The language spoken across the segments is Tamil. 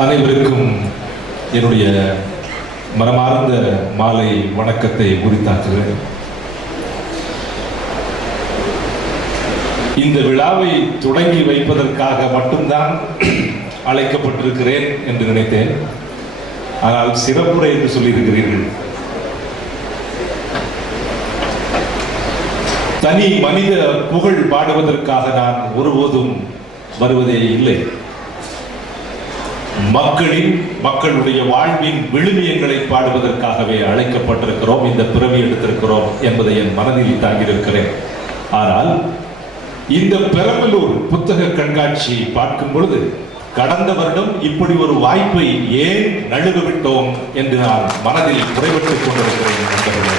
அனைவருக்கும் என்னுடைய மனமார்ந்த மாலை வணக்கத்தை உரித்தாக்குகிறேன். இந்த விழாவை தொடங்கி வைப்பதற்காக மட்டும்தான் அழைக்கப்பட்டிருக்கிறேன் என்று நினைத்தேன். ஆனால் சிறப்புரை என்று சொல்லியிருக்கிறீர்கள். தனி மனித புகழ் பாடுவதற்காக நான் ஒருபோதும் வருவதே இல்லை. மக்களுடைய வாழ்வின் விழுமியங்களை பாடுவதற்காகவே அழைக்கப்பட்டிருக்கிறோம், இந்த பிறவி எடுத்திருக்கிறோம் என்பதை என் மனதில் தாங்கியிருக்கிறேன். ஆனால் இந்த பெரம்பலூர் புத்தக கண்காட்சி பார்க்கும் பொழுது கடந்த வருடம் இப்படி ஒரு வாய்ப்பை ஏன் நழுவ விட்டோம் என்று நான் மனதில் குறைபட்டுக் கொண்டிருக்கிறேன் நண்பர்களே.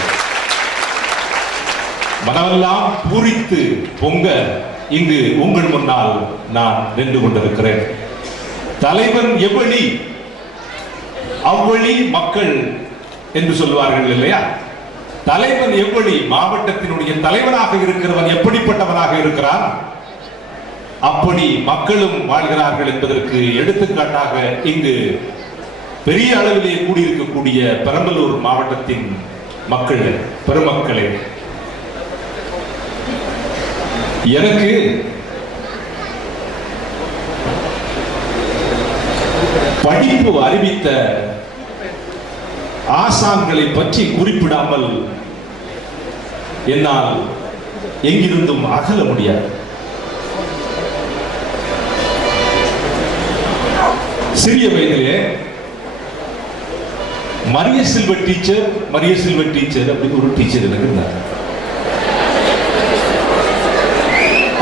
மனமெல்லாம் பூரித்து பொங்க இங்கு உங்கள் முன்னால் நான் நின்று கொண்டிருக்கிறேன். தலைவன் எவ்வளி அவ்வளி மக்கள் என்று சொல்வார்கள் இல்லையா? தலைவன் எவ்வளி, மாவட்டத்தினுடைய தலைவனாக இருக்கிறவன் எப்படிப்பட்டவனாக இருக்கிறான், அப்படி மக்களும் வாழ்கிறார்கள் என்பதற்கு எடுத்துக்காட்டாக இங்கு பெரிய அளவிலே கூடியிருக்கக்கூடிய பெரம்பலூர் மாவட்டத்தின் மக்கள் பெருமக்களே, எனக்கு படிப்பு அறிவித்த ஆசான்களை பற்றி குறிப்பிடாமல் என்னால் எங்கிருந்தும் அகல முடியாது. சிறிய வயதிலே மரிய சில்வர் டீச்சர் அப்படின்னு ஒரு டீச்சர் எனக்கு இருந்தார்.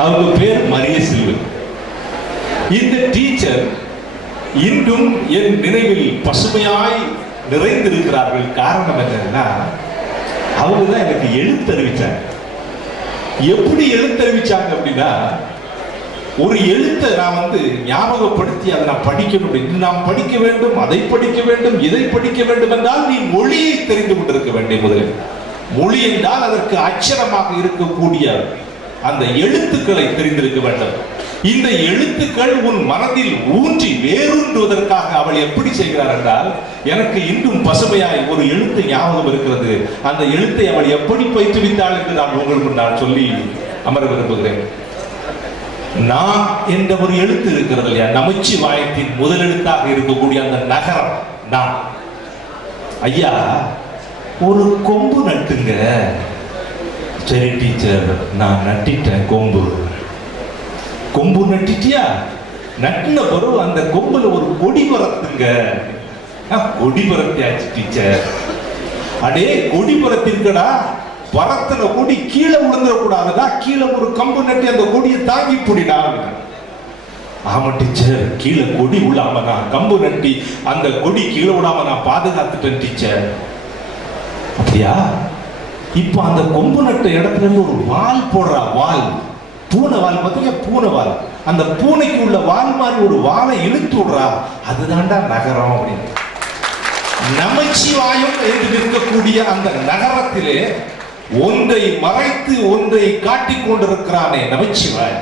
அவங்க பேர் மரிய சில்வர். இந்த டீச்சர் இன்றும் என் நினைவில் பசுமையாய் நிறைந்திருக்கிறார்கள். காரணம் என்னன்னா, அவங்க தான் எனக்கு எழுத்தறிவிச்சாங்க. எப்படி எழுத்தறிவிச்சாங்க அப்படின்னா, ஒரு எழுத்தை நான் ஞாபகப்படுத்தி அதை நான் படிக்கணும். நாம் படிக்க வேண்டும், அதை படிக்க வேண்டும், இதை படிக்க வேண்டும் என்றால் நீ மொழியை தெரிந்து கொண்டிருக்க வேண்டும். முதலில் மொழி என்றால் அதற்கு அச்சரமாக இருக்கக்கூடிய அந்த எழுத்துக்களை தெரிந்திருக்க வேண்டும். இந்த எழுத்துக்கள் உன் மனதில் ஊன்றி வேரூன்றுவதற்காக அவள் எப்படி செய்கிறார் என்றால், எனக்கு இன்றும் பசுமையாய் ஒரு எழுத்து ஞாபகம் இருக்கிறது. அந்த எழுத்தை அவள் எப்படி பயிற்றுவித்தாள் என்று நான் உங்களுக்கு நான் சொல்லி அமர விரும்புகிறேன். நான் என்ற ஒரு எழுத்து இருக்கிறது இல்லையா, நமச்சிவாயத்தின் முதல் எழுத்தாக இருக்கக்கூடிய அந்த நகரம் நான். ஐயா, ஒரு கொம்பு நட்டுங்க. சரி டீச்சர், நான் நட்டிட்டேன். கொம்பு நட்டிட்டியா? நட்டின பிறகு அந்த கொம்புல ஒரு கொடி பறத்துங்க. கொடி பறத்தியாச்சு டீச்சர். அடே, கொடி பறத்திருக்கடா, பறத்தின கொடி கீழே விழுந்துடக்கூடாதுடா, கீழே ஒரு கம்பு நட்டி அந்த கொடியை தாங்கி பிடிடா. ஆமா டீச்சர், கீழே கொடி விழாம நான் கம்பு நட்டி அந்த கொடி கீழே விடாம நான் பாதுகாத்துட்டேன் டீச்சர். அப்படியா? இப்ப அந்த கொம்பு நட்ட இடத்துல இருந்து ஒரு வால் போடுறா. வால், பூனை வால் பார்த்தீங்க, பூனை வால். அந்த பூனைக்கு உள்ள வால் மாதிரி ஒரு வாலை இழுத்து விடுறா. அதுதான்டா நகரம் அப்படின்னு. நமச்சிவாயம் என்று இருக்கக்கூடிய அந்த நகரத்திலே ஒன்றை மறைத்து ஒன்றை காட்டிக் கொண்டிருக்கிறானே நமச்சிவாய்,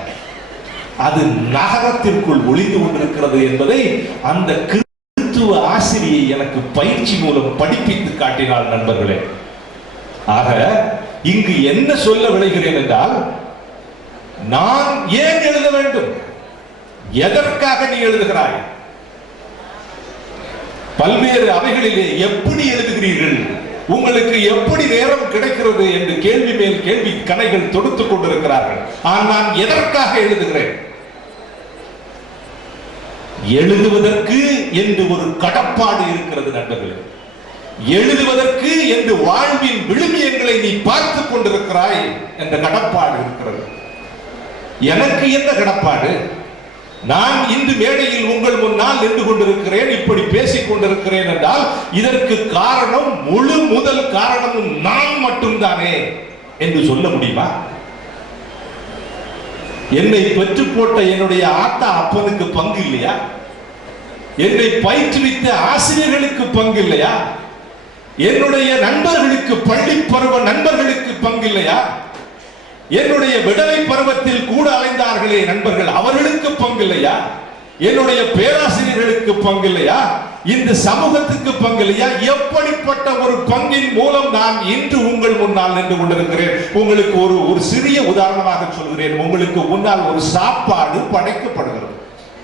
அது நகரத்திற்குள் ஒளிந்து கொண்டிருக்கிறது என்பதை அந்த கிறிஸ்துவ ஆசிரியை எனக்கு பயிற்சி மூலம் படிப்பித்து காட்டினாள் நண்பர்களே. ஆக இங்கு என்ன சொல்ல விளைகிறேன் என்றால், நான் ஏன் எழுத வேண்டும், எதற்காக நீ எழுதுகிறாய், பல்வேறு அவைகளிலே எப்படி எழுதுகிறீர்கள், உங்களுக்கு எப்படி நேரம் கிடைக்கிறது என்று கேள்வி மேல் கேள்வி கணைகள் தொடுத்துக் கொண்டிருக்கிறார்கள். ஆனால் நான் எதற்காக எழுதுகிறேன்? எழுதுவதற்கு என்று ஒரு கடப்பாடு இருக்கிறது நண்பர்களே. எழுதுவதற்கு என்று வாழ்வின் விழுமியங்களை நீ பார்த்துக் கொண்டிருக்கிறாய் என்ற கடப்பாடு இருக்கிறது. எனக்கு என்ன கடப்பாடு? நான் இன்று மேடையில் உங்கள் முன்னால் நின்று கொண்டிருக்கிறேன், இப்படி பேசிக் கொண்டிருக்கிறேன் என்றால் இதற்கு காரணம், முழு முதல் காரணமும் நான் மட்டும்தானே என்று சொல்ல முடியுமா? என்னை பெற்று போட்ட என்னுடைய ஆத்தா அப்பனுக்கு பங்கு இல்லையா? என்னை பயிற்றுவித்த ஆசிரியர்களுக்கு பங்கு இல்லையா? என்னுடைய நண்பர்களுக்கு, பள்ளி பருவ நண்பர்களுக்கு பங்கு இல்லையா? என்னுடைய விடலை பருவத்தில் கூட அலைந்தார்களே நண்பர்கள், அவர்களுக்கு பங்கு இல்லையா? என்னுடைய பேராசிரியர்களுக்கு பங்கு இல்லையா? இந்த சமூகத்துக்கு பங்கு இல்லையா? எப்படிப்பட்ட ஒரு பங்கின் மூலம் நான் இன்று உங்கள் முன்னால் நின்று கொண்டிருக்கிறேன். உங்களுக்கு ஒரு சிறிய உதாரணமாக சொல்கிறேன். உங்களுக்கு முன்னால் ஒரு சாப்பாடு படைக்கப்படுகிறது.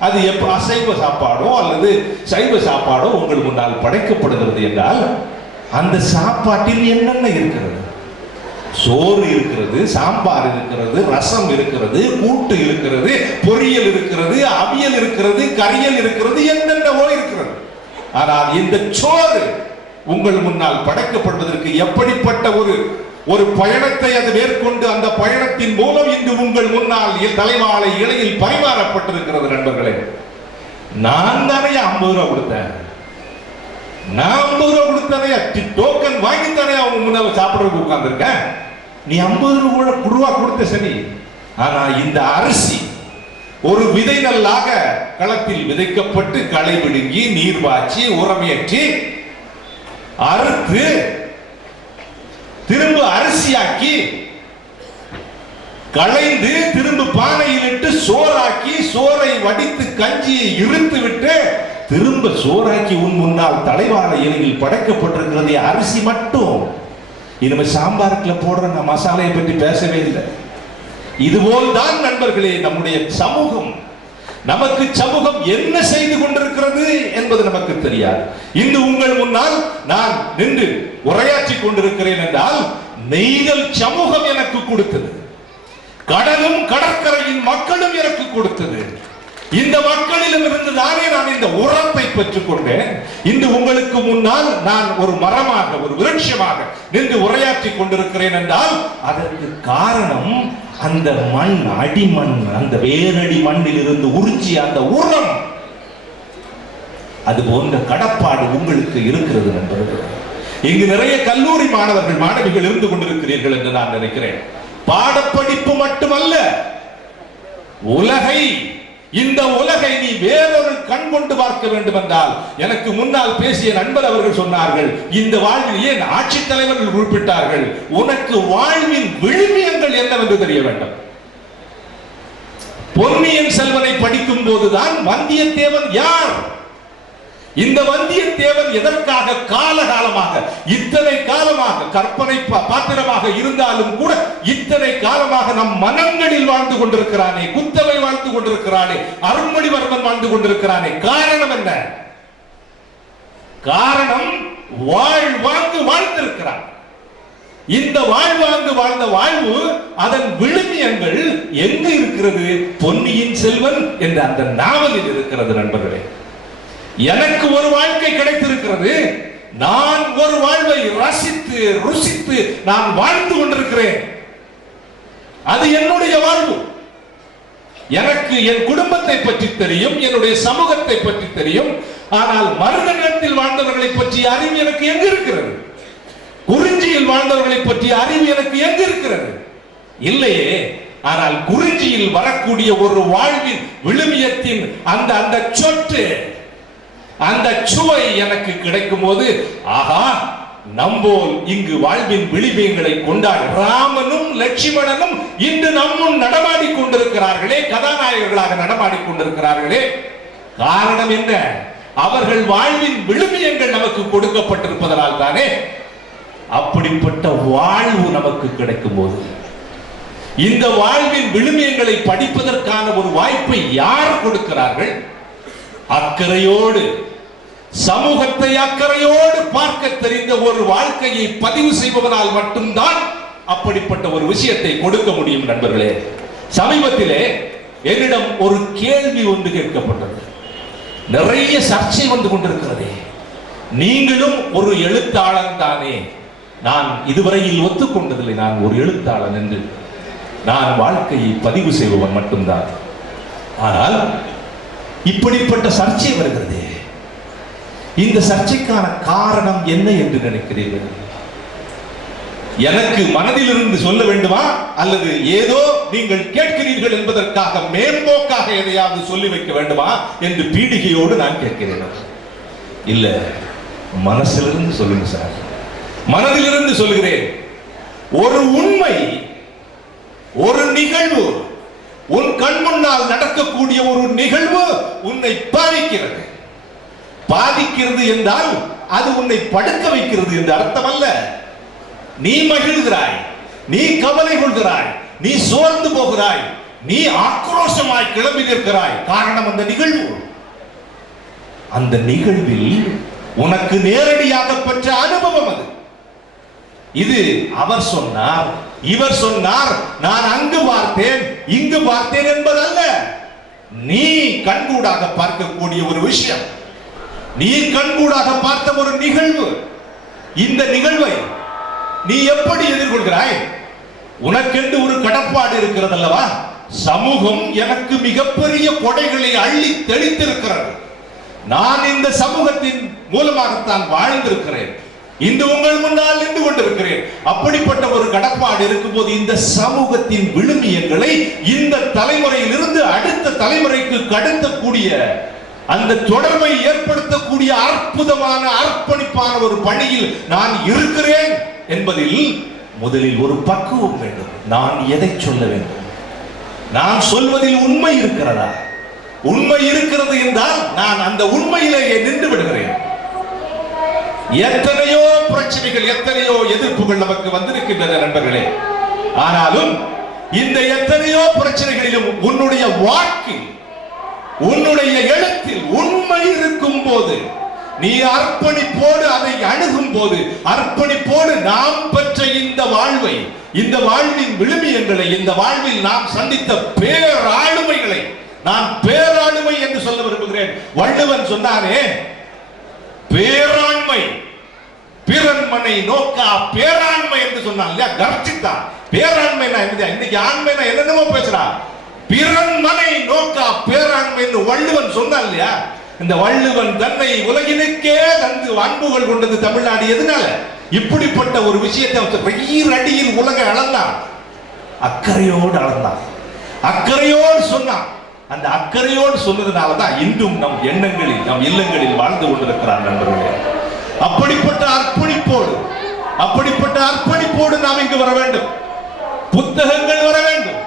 அது அசைவ சாப்பாடோ அல்லது சைவ சாப்பாடோ உங்கள் முன்னால் படைக்கப்படுகிறது என்றால் அந்த சாப்பாட்டில் என்னென்ன இருக்கிறது? சோறு இருக்கிறது, சாம்பார் இருக்கிறது, ரசம் இருக்கிறது, கூட்டு இருக்கிறது, பொரியல் இருக்கிறது, அவியல் இருக்கிறது, கரியல் இருக்கிறது, என்னென்னவோ இருக்கிறது. ஆனால் இந்த சோறு உங்கள் முன்னால் படைக்கப்படுவதற்கு எப்படிப்பட்ட ஒரு பயணத்தை அது மேற்கொண்டு அந்த பயணத்தின் மூலம் இன்று உங்கள் முன்னால் தலைவாழை இலையில் பரிமாறப்பட்டிருக்கிறது. நண்பர்களே, நான் தானே 50 ரூபா கொடுத்தேன். நான் 50 ரூபா கொடுத்தானே, டோக்கன் வாங்கித்தானே அவங்க முன்னால சாப்பிடுறதுக்கு உட்கார்ந்துருக்கேன். நீ 50 ரூபா கொடுத்த சரி, ஆனா இந்த அரிசி ஒரு விதை நல்லாக களத்தில் விதைக்கப்பட்டு களை பிடுங்கி நீர் பாய்ச்சி உரமேற்றி அறுத்து திரும்ப அரிசியாக்கி களைந்து திரும்ப பானையில் இட்டு சோறாக்கி சோறை வடித்து கஞ்சியை இறுத்து விட்டு திரும்ப சோறாக்கி உன் முன்னால் தலைவாழை இலையில் படைக்கப்பட்டிருக்கிறது அரிசி மட்டும். இனிமே சாம்பாருக்குள்ள போடுற மசாலையை பற்றி பேசவே இல்லை. இதுபோல் தான் நண்பர்களே நம்முடைய சமூகம். நமக்கு சமூகம் என்ன செய்து கொண்டிருக்கிறது என்பது நமக்கு தெரியாது. இன்று உங்கள் முன்னால் நான் நின்று உரையாற்றி கொண்டிருக்கிறேன் என்றால் நெய்தல் சமூகம் எனக்கு கொடுத்தது. கடலும் கடற்கரையின் மக்களும் எனக்கு கொடுத்தது. இந்த மக்களிடம் இருந்து தானே நான் இந்த உரத்தை பெற்றுக் கொண்டேன். இன்று உங்களுக்கு முன்னால் நான் ஒரு மரமாக ஒரு விருட்சமாக நின்று உரையாற்றி கொண்டிருக்கிறேன் என்றால் அதற்கு காரணம் அந்த மண், அடிமண், அந்த வேரடி மண்ணில் இருந்து உறிஞ்சிய அந்த உரம். அது போன்ற கடப்பாடு உங்களுக்கு இருக்கிறது நண்பர்களே. இங்கு நிறைய கல்லூரி மாணவர்கள் மாணவிகள் இருந்து கொண்டிருக்கிறீர்கள் என்று நான் நினைக்கிறேன். பாடப்படிப்பு மட்டுமல்ல, உலகை, இந்த உலகை நீ வேறொரு கண் கொண்டு பார்க்க வேண்டும் என்றால், எனக்கு முன்னால் பேசிய நண்பர் அவர்கள் சொன்னார்கள், இந்த வாழ்வில் ஏன் ஆட்சித் தலைவர்கள் குறிப்பிட்டார்கள், உனக்கு வாழ்வின் விழுமியங்கள் என்னவென்று தெரிய வேண்டும். பொன்னியின் செல்வனை படிக்கும் போதுதான் வந்தியத்தேவன் யார், இந்த வந்தியத்தேவன் எதற்காக காலகாலமாக இத்தனை காலமாக கற்பனை பாத்திரமாக இருந்தாலும் கூட இத்தனை காலமாக நம் மனங்களில் வாழ்ந்து கொண்டிருக்கிறானே, குந்தவை வாழ்ந்து கொண்டிருக்கிறானே, அருள்மொழிவர்மன் வாழ்ந்து கொண்டிருக்கிறானே, காரணம் என்ன? காரணம் வாழ்வாங்கு வாழ்ந்திருக்கிறான். இந்த வாழ்வாங்கு வாழ்ந்த வாழ்வு, அதன் விழுமியங்கள் எங்கு இருக்கிறது? பொன்னியின் செல்வன் என்ற அந்த நாவலில் இருக்கிறது நண்பர்களே. எனக்கு ஒரு வாழ்க்கை கிடைத்திருக்கிறது. நான் ஒரு வாழ்வை ரசித்து ருசித்து நான் வாழ்ந்து கொண்டிருக்கிறேன். அது என்னுடைய வாழ்வு. எனக்கு என் குடும்பத்தை பற்றி தெரியும், என்னுடைய சமூகத்தை பற்றி தெரியும். ஆனால் மருதநிலத்தில் வாழ்ந்தவர்களை பற்றிய அறிவு எனக்கு எங்கு இருக்கிறது? குறிஞ்சியில் வாழ்ந்தவர்களை பற்றிய அறிவு எனக்கு எங்கு இருக்கிறது? இல்லையே. ஆனால் குறிஞ்சியில் வரக்கூடிய ஒரு வாழ்வின் விழுமியத்தின் அந்த அந்த சொட்டு, அந்த சுவை எனக்கு கிடைக்கும் போது, ஆகா, நம்போல் இங்கு வாழ்வின் விழுமியங்களை கொண்டாடு ராமனும் லட்சுமணனும் இன்று நம்முன் நடமாடி கொண்டிருக்கிறார்களே, கதாநாயகர்களாக நடமாடி கொண்டிருக்கிறார்களே. காரணம் என்ன? அவர்கள் வாழ்வின் விழுமியங்கள் நமக்கு கொடுக்கப்பட்டிருப்பதனால் தானே. அப்படிப்பட்ட வாழ்வு நமக்கு கிடைக்கும் போது, இந்த வாழ்வின் விழுமியங்களை படிப்பதற்கான ஒரு வாய்ப்பை யார் கொடுக்கிறார்கள்? அக்கறையோடு, சமூகத்தை அக்கறையோடு பார்க்க தெரிந்த ஒரு வாழ்க்கையை பதிவு செய்வதனால் மட்டும்தான் அப்படிப்பட்ட ஒரு விஷயத்தை கொடுக்க முடியும் நண்பர்களே. சமீபத்திலே என்னிடம் ஒரு கேள்வி ஒன்று கேட்கப்பட்டது. நிறைய சர்ச்சை வந்து கொண்டிருக்கிறது. நீங்களும் ஒரு எழுத்தாளன் தானே? நான் இதுவரையில் ஒத்துக்கொண்டதில்லை நான் ஒரு எழுத்தாளன் என்று. நான் வாழ்க்கையை பதிவு செய்பவன் மட்டும்தான். ஆனால் இப்படிப்பட்ட சர்ச்சை வருகிறது. இந்த சர்ச்சைக்கான காரணம் என்ன என்று நினைக்கிறீர்கள்? எனக்கு மனதிலிருந்து சொல்ல வேண்டுமா, அல்லது ஏதோ நீங்கள் கேட்கிறீர்கள் என்பதற்காக மேம்போக்காக எதையாவது சொல்லி வைக்க வேண்டுமா என்று பீடிகையோடு நான் கேட்கிறேன். இல்ல, மனசிலிருந்து சொல்லுங்க சார். மனதிலிருந்து சொல்லுகிறேன். ஒரு உண்மை, ஒரு நிகழ்வு உன் கண் முன்னால் நடக்கக்கூடிய ஒரு நிகழ்வு உன்னை பாதிக்கிறது. பாதிக்கிறது என்றால் அது உன்னை படுக்க வைக்கிறது என்று அர்த்தம் அல்ல. நீ மகிழ்கிறாய், நீ கவலை கொள்கிறாய், நீ சோர்ந்து போகிறாய், நீ ஆக்ரோஷமாய் கிளம்பி நிற்கிறாய். காரணம் அந்த நிகழ்வு. அந்த நிகழ்வில் உனக்கு நேரடியாக பெற்ற அனுபவம் அது. இது அவர் சொன்னார், இவர் சொன்னார், நான் அங்கு பார்த்தேன் இங்கு பார்த்தேன் என்பதல்ல. நீ கண்கூடாக பார்க்கக்கூடிய ஒரு விஷயம், நீ கண்கூடாக பார்த்த ஒரு நிகழ்வு. இந்த நிகழ்வை நீ எப்படி எதிர்கொள்கிறாய்? உனக்கென்று ஒரு கடப்பாடு இருக்கிறது அல்லவா? சமூகம் எனக்கு மிகப்பெரிய கொடைகளை அள்ளி தெளித்திருக்கிறது. நான் இந்த சமூகத்தின் மூலமாகத்தான் வாழ்ந்திருக்கிறேன், இன்று உங்கள் முன்னால் நின்று கொண்டிருக்கிறேன். அப்படிப்பட்ட ஒரு கடப்பாடு இருக்கும்போது இந்த சமூகத்தின் விழுமியங்களை இந்த தலைமுறையில் இருந்து அடுத்த தலைமுறைக்கு கடத்தக்கூடிய அந்த தொடர்பை ஏற்படுத்தக்கூடிய அற்புதமான அர்ப்பணிப்பான ஒரு பணியில் நான் இருக்கிறேன் என்பதில் முதலில் ஒரு பக்குவம் வேண்டும். நான் எதை சொல்ல வேண்டும்? நான் சொல்வதில் உண்மை இருக்கிறதா? உண்மை இருக்கிறது என்றால் நான் அந்த உண்மையிலேயே நின்று விடுகிறேன். எத்தனையோ பிரச்சனைகள், எத்தனையோ எதிர்ப்புகள் நமக்கு வந்திருக்கின்றன நண்பர்களே. ஆனாலும் இந்த எத்தனையோ பிரச்சனைகளிலும் உன்னுடைய வாக்கில், உன்னுடைய எழுத்தில் உண்மை இருக்கும் போது, நீ அர்ப்பணிப்போடு அதை அணுகும் போது, அர்ப்பணிப்போடு நாம் பெற்ற இந்த வாழ்வை, இந்த வாழ்வின் விழுமியங்களை, இந்த வாழ்வில் நாம் சந்தித்த பேராளுமைகளை நான் பேராளுமை என்று சொல்ல விரும்புகிறேன். வள்ளுவன் சொன்னானே, பேராண்மை பிறன்மனை நோக்கா பேராண்மை என்று சொன்னான் இல்லையா? கர்ஜித்தான். பேராண்மைனா என்ன? இன்னைக்கு ஆண்மைனா என்னென்னமோ பேசுறா. பிறன்மனை நோக்கா பேராண்மை என்று வள்ளுவன் சொன்னான் இல்லையா? இந்த வள்ளுவன் தன்னை உலகினுக்கே தந்து அன்புகள் கொண்டது தமிழ்நாடு. எதனால? இப்படிப்பட்ட ஒரு விஷயத்தை அடியில் உலக அளந்தான், அக்கறையோடு அளந்தான், அக்கறையோடு சொன்னான். அந்த அக்கறையோடு சொன்னதுனாலதான் இன்றும் நம் எண்ணங்களில், நம் இல்லங்களில் வாழ்ந்து கொண்டிருக்கிறார் நண்பர்களே. அப்படிப்பட்ட அர்ப்பணிப்போடு நாம் இங்கு வர வேண்டும். புத்தகங்கள் வர வேண்டும்.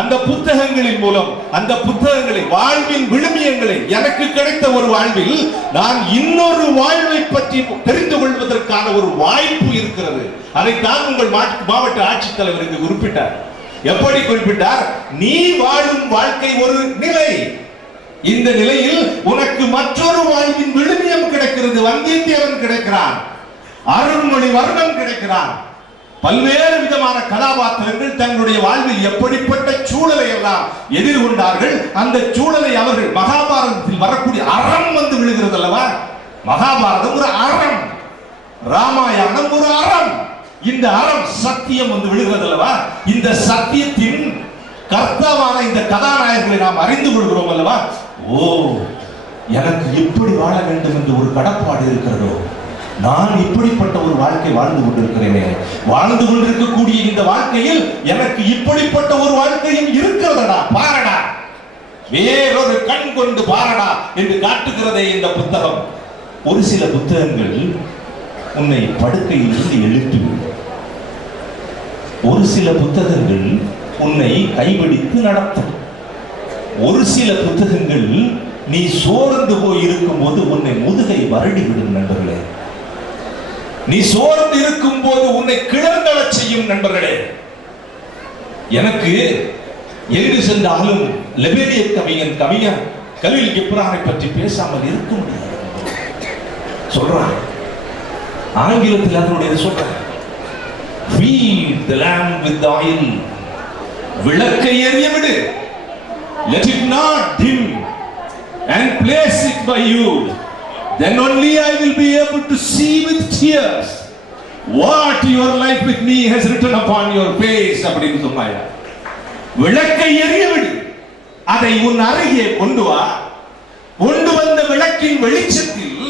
அந்த புத்தகங்களின் மூலம், அந்த புத்தகங்களை, வாழ்வின் விழுமியங்களை, எனக்கு கிடைத்த ஒரு வாழ்வில் நான் இன்னொரு வாழ்வை பற்றி தெரிந்து கொள்வதற்கான ஒரு வாய்ப்பு இருக்கிறது. அதைத்தான் உங்கள் மாவட்ட ஆட்சித்தலைவருக்கு குறிப்பிட்டார். எப்படி குறிப்பிட்டார்? நீ வாழும் வாழ்க்கை ஒரு நிலை. இந்த நிலையில் உனக்கு மற்றொரு வாழ்வின் விழுமியம் கிடைக்கிறது. வந்தியத்தேவன் கிடைக்கிறான், அருண்மொழிவர்மன் கிடைக்கிறான். பல்வேறு விதமான கதாபாத்திரங்கள் தங்களுடைய வாழ்வில் எப்படிப்பட்ட சூழலை எல்லாம் எதிர்கொண்டார்கள். அந்த சூழலை அவர்கள் மகாபாரதத்தில் வரக்கூடிய அறம் வந்து விழுகிறது அல்லவா? மகாபாரதம் ஒரு அறம், ராமாயணம் ஒரு அறம். இந்த அறம் சத்தியம் வந்து விழுகிறது அல்லவா? இந்த சத்தியத்தின் கர்த்தாவான இந்த கதாநாயகர்களை நாம் அறிந்து கொள்கிறோம் அல்லவா? ஓ, எனக்கு எப்படி வாழ வேண்டும் என்று ஒரு கடப்பாடு இருக்கிறதோ, நான் இப்படிப்பட்ட ஒரு வாழ்க்கை வாழ்ந்து கொண்டிருக்கிறேனே, வாழ்ந்து கொண்டிருக்கக்கூடிய இந்த வாழ்க்கையில் எனக்கு இப்படிப்பட்ட ஒரு வாழ்க்கையும் இருக்கிறதடா, பாரடா, வேறொரு கண் கொண்டு பாரடா என்று காட்டுகிறதே இந்த புத்தகம். ஒரு சில புத்தகங்கள் உன்னை படுக்கையில் இருந்து எழுப்பிவிடும். ஒரு சில புத்தகங்கள் உன்னை கைபிடித்து நடத்தும். ஒரு சில புத்தகங்கள் நீ சோர்ந்து போய் இருக்கும் போது உன்னை முதுகை வருடிவிடும் நண்பர்களே. நீ சோர்ந்து இருக்கும் போது உன்னை கிளர்ந்தளச் செய்யும் நண்பர்களே. எனக்கு எங்கு சென்றாலும் லெபேரிய கவிஞர் கலீல் கிப்ரானை பற்றி பேசாமல் இருக்க முடியாது சொல்றான். ஆங்கிலத்தில் அதனுடைய சொல்றான், feed the lamb with oil. விளக்கை எரிய விடு, let it not dim, and place it by you. Then only I will be able to see with tears what your life with me has written upon your face. அப்படின்னு சொன்னாயா? விளக்கை எரிய விடு, அதை உன் அருகே கொண்டு வா. கொண்டு வந்த விளக்கின் வெளிச்சத்தில்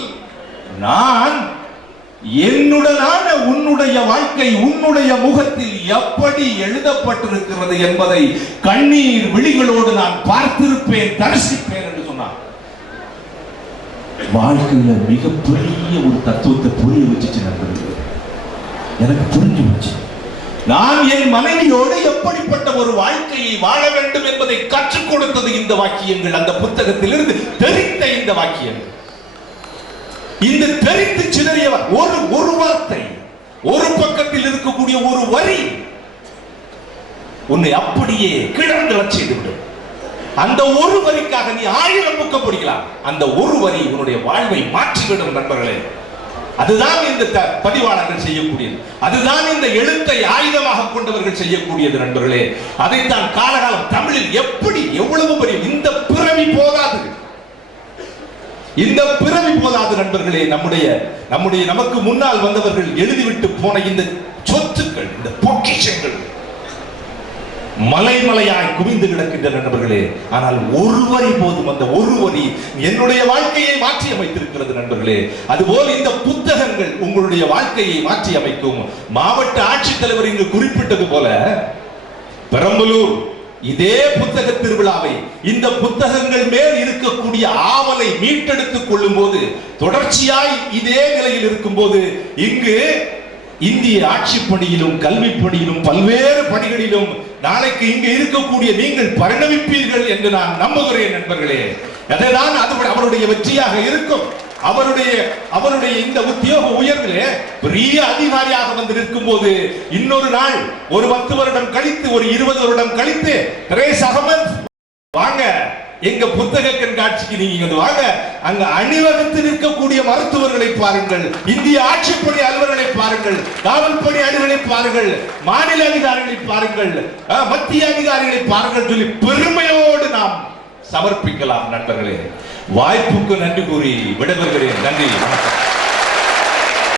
நான் என்னுடனான உன்னுடைய வாழ்க்கை உன்னுடைய முகத்தில் எப்படி எழுதப்பட்டிருக்கிறது என்பதை கண்ணீர் விழிகளோடு நான் பார்த்திருப்பேன், தரிசிப்பேன் என்று சொன்னார். வாழ்க்கையில மிகப்பெரிய ஒரு தத்துவத்தை புரிய வச்சுச்சு நண்பர்களே. எனக்கு புரிஞ்சு வச்சு நான் என் மனைவியோடு எப்படிப்பட்ட ஒரு வாழ்க்கையை வாழ வேண்டும் என்பதை கற்றுக் கொடுத்தது இந்த வாக்கியங்கள். அந்த புத்தகத்திலிருந்து தெரிந்த இந்த வாக்கியங்கள், இந்த தெரிந்து சிதறிய ஒரு வார்த்தை, ஒரு பக்கத்தில் இருக்கக்கூடிய ஒரு வரி உன்னை அப்படியே கிடந்தளச் செய்துவிடும். அந்த ஒரு வரிக்காக நீ 1000 புக்கம் படிக்கலாம். அந்த ஒரு வரி உன்னுடைய வாழ்வை மாற்றிவிடும் நண்பர்களே. அதுதான் இந்த பதிவாளர்கள் செய்யக்கூடியது. அதுதான் இந்த எழுத்தை ஆயுதமாக கொண்டவர்கள் செய்யக்கூடியது நண்பர்களே. அதைத்தான் காலகாலம் தமிழில் எப்படி எவ்வளவு பெரிய இந்த பிறவி போதாது, இந்த பிறவி போதாது நண்பர்களே. நம்முடைய நமக்கு முன்னால் வந்தவர்கள் எழுதிவிட்டு போன இந்த சொத்துக்கள், இந்த பொக்கிஷங்கள் மலை மலையாய் குவிந்து கிடக்கின்ற நண்பர்களே. ஆனால் ஒரு வரி போதும், அந்த ஒரு வரி என்னுடைய வாழ்க்கையை மாற்றி அமைத்திருக்கிறது நண்பர்களே. அதுபோல் இந்த புத்தகங்கள் உங்களுடைய வாழ்க்கையை மாற்றி அமைக்கும். மாவட்ட ஆட்சித்தலைவர் இங்கு குறிப்பிட்டது போல பெரம்பலூர் இதே புத்தக திருவிழாவை, இந்த புத்தகங்கள் மேல் இருக்கக்கூடிய ஆவலை மீட்டெடுத்துக் கொள்ளும் போது, தொடர்ச்சியாய் இதே நிலையில் இருக்கும் போது, இங்கு இந்திய ஆட்சி பணியிலும் கல்வி பணியிலும் பல்வேறு பணிகளிலும் நாளைக்கு இங்கு இருக்கக்கூடிய நீங்கள் பரிணமிப்பீர்கள் என்று நான் நம்புகிறேன் நண்பர்களே. அதுதான் அவருடைய வெற்றியாக இருக்கும். அவருடைய இந்த உத்தியோக உயர்விலே பெரிய அதிகாரியாக வந்து நிற்கும் போது, இன்னொரு நாள் ஒரு 10 வருடம் கழித்து, ஒரு 20 வருடம் கழித்து, ரேஸ் அகமது வாங்க எங்க புத்தக கண்காட்சிக்கு நீங்க வாங்க, அங்க அணிவகுத்து நிற்கக்கூடிய மருத்துவர்களை பாருங்கள், இந்திய ஆட்சிப்பணி அலுவலர்களை பாருங்கள், காவல் பணி அலுவலர்களை பாருங்கள், மாநில அதிகாரிகளை பாருங்கள், மத்திய அதிகாரிகளை பாருங்கள் சொல்லி பெருமையோடு நாம் சமர்ப்பிக்கலாம் நண்பர்களே. வாய்ப்புக்கு நன்றி கூறி விடைபெறுகிறேன். நன்றி, வணக்கம்.